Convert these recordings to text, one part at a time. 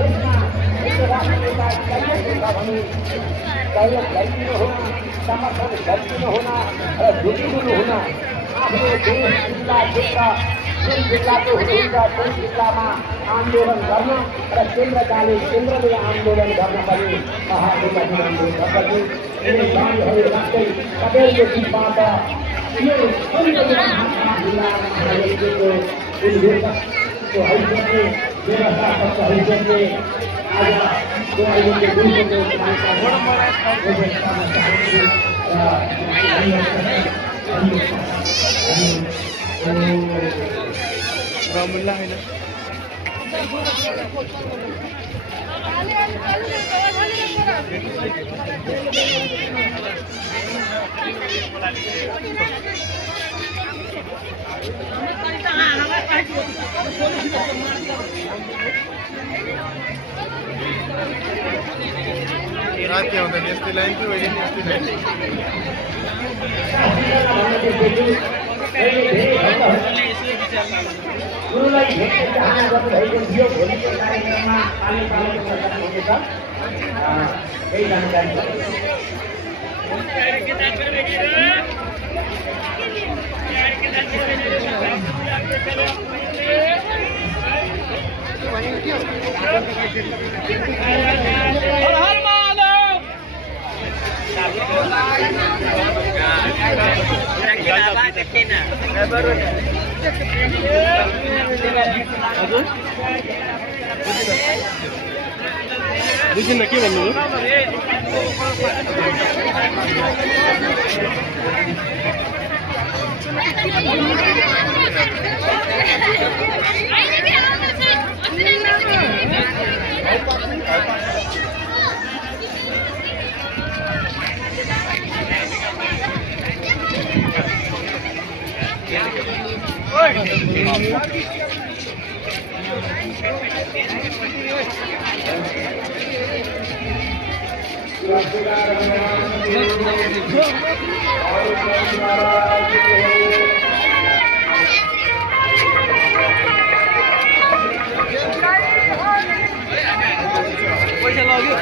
यसमा एक राष्ट्रनेता चाहिएको छ भने सहयोग गरिदिनु हुन, समर्थन गरिदिनु हुन र झुकिदिनु हुन। आफ्नो देश जिल्ला क्षेत्र जुन जिल्लाको हुनुहुन्छ त्यस जिल्लामा आन्दोलन गर्न र केन्द्रले आन्दोलन गर्न पनि महागठबन्धनले गर्दछ। यिनै बाणीहरू राख्दै तपाईँको बिचबाट यो जिल्लामा रहेको उद्योगको हैसियतले व्यवस्थापकको हैसियतले आज जो अहिलेको रमुल्ला होइन रात क्या होता है यस्तै लाइन थियो अहिले यस्तै लाइन गुरुलाई भेट्ने चाहना गर्नुभएको थियो। भोलिको कार्यक्रममा पालिपालाको प्रचार हुनेछ। यही जानकारी बुझिन्न के भन्नु पैसा लग्यो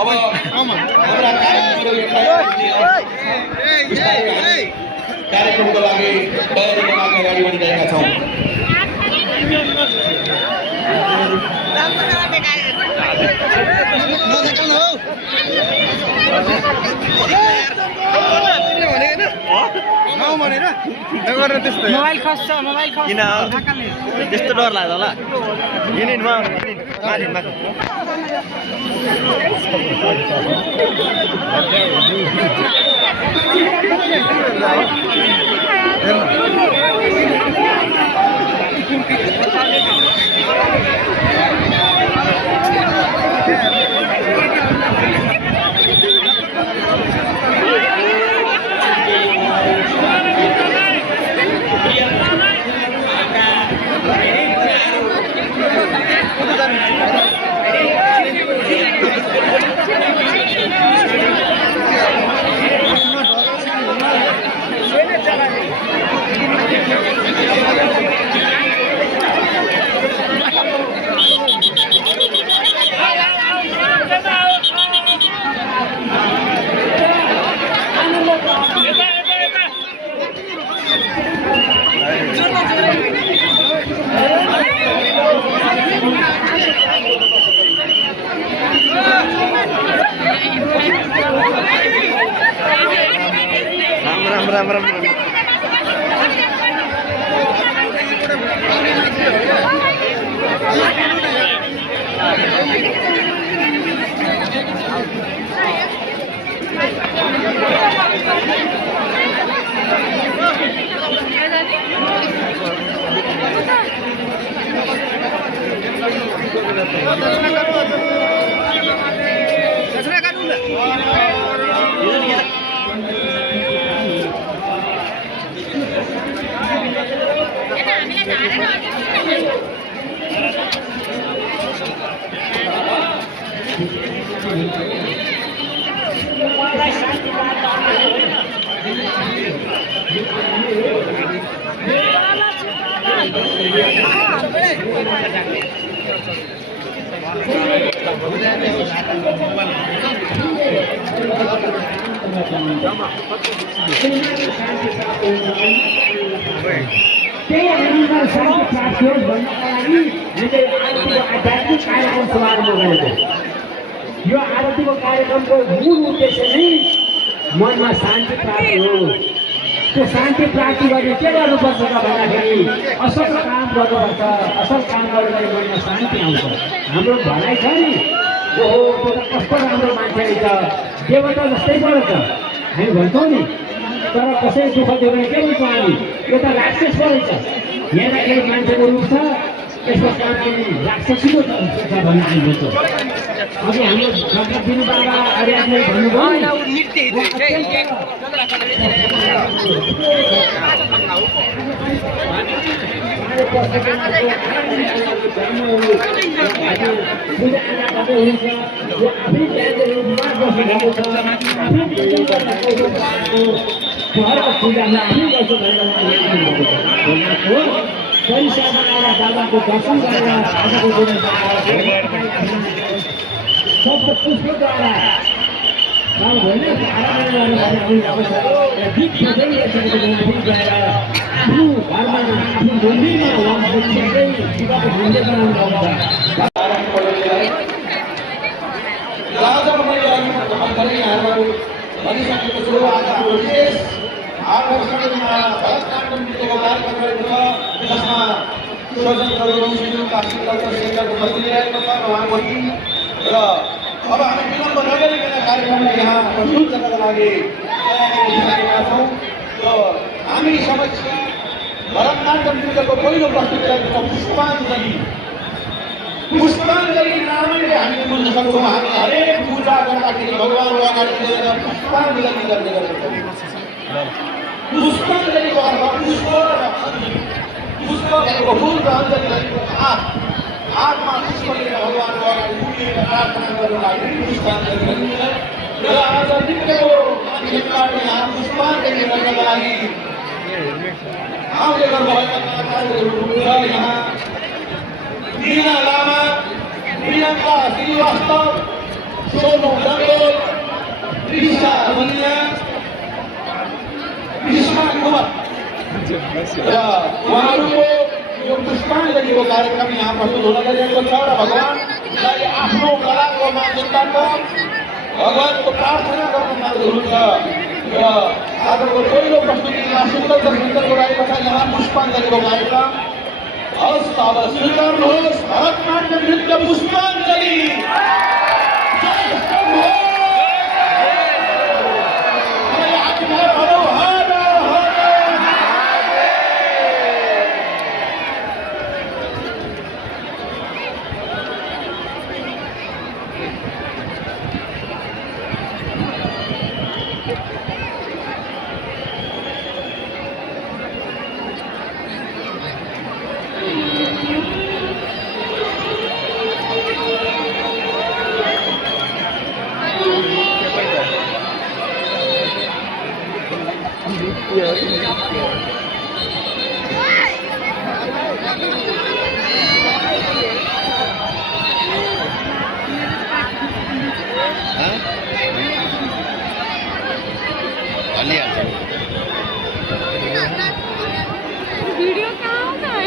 अब हाम्रा कार्यक्रमको लागि तयारी बनाएर अगाडि बढिरहेका छौँ। मोबाइल खस्छ किन त्यस्तो डर लाग्छ होला युनिटमा माथि माथि राम्रो राम्रो त्यही अनुसार शान्ति प्राप्त होस् भन्नका लागि हामीले आरतीको आध्यात्मिक कार्यक्रम शुभारम्भ गरेको। यो आरतीको कार्यक्रमको मूल उद्देश्य नै मनमा शान्ति प्राप्ति हो। त्यो शान्ति प्राप्ति गर्ने के गर्नुपर्छ त भन्दाखेरि असल काम गर्नुपर्छ। असल काम गर्दाखेरि मनमा शान्ति आउँछ। हाम्रो भनाइ छ नि, ओहो त्यो त कस्तो राम्रो मान्छे रहेछ, देवता जस्तै पो रहेछ हामी भन्छौँ नि। तर कसै दुःख दियो भने के भन्छौँ हामी, यो त राक्षस पो रहेछ, हेर्दाखेरि मान्छेको रूप छ, यसको काम पनि राक्षसीको छ भन्ने हामी भन्छौँ। अघि हाम्रो जगत दिनु बाबा आर्यले भन्नुभयो बाबाको दर्शन गरेर आजको दिन शब्द पुष्पद्वारा गाउँ होइन आराधना गीत बजाइरहेको गएर आफ्नो घरमा आफ्नो मन्दिरमा उहाँको सबै विवाहको मन्दिर बनाउनु आउँछ। राजा मैले यहाँहरू भनिसकेको छु। आज हाम्रो देश आकर्षणमा भरतनाट्यम नृत्यको कार्यक्रम गरेको छ, जसमा सृजन गरेको मुस्लिम काशी कल्चर सेन्टरको बसिरहेको छ उहाँको टिम। र अब हामी विलम्ब नगरिकन कार्यक्रमलाई यहाँ प्रस्तुत गर्नका लागि तयारी गरिसकेका छौँ। र हामी समक्ष भरतनाट्यम नृत्यको पहिलो प्रस्तुत गरेको छ पुष्पाञ्जली। पुष्पाञ्जली नामैले हामीले बुझ्न सक्छौँ, हामी हरेक पूजा गर्दाखेरि भगवान्को अगाडि गएर पुष्पाञ्जली गर्ने गर्दछौँ। पुष्पाञ्जलीको अर्थ पुष्प र पुष्प भनेको फुल र अञ्जली भनेको हात। हातमा पुष्प लिएर भगवान्को अगाडि पुगेर प्रार्थना गर्नको लागि पुष्पाञ्जली गरिन्छ। र आज नित्यको मानिसहरूले यहाँ पुष्पाञ्जली गर्नका लागि आउँदै गर्नुभएका कलाकारहरू हुनुहुन्छ। यहाँ मीना लामा, प्रियङ्का श्रीवास्तव, सोनु डङ्गोल, त्रिषा भनिया, कृष्ण कुमार र उहाँहरूको यो पुष्पाञ्जलीको कार्यक्रम यहाँ प्रस्तुत हुन गइरहेको छ। र भगवान्लाई आफ्नो कलाको माध्यमबाट भगवान्को प्रार्थना गर्न चाहनुहुन्छ। र आजको पहिलो प्रस्तुतिमा सुन्दर सुन्दरको रहेको छ यहाँ पुष्पाञ्जलीको कार्यक्रम। हवस् त अब स्वीकार्नुहोस् भरतनाट्यम नृत्य पुष्पाञ्जली। वीडियो कहाँ है?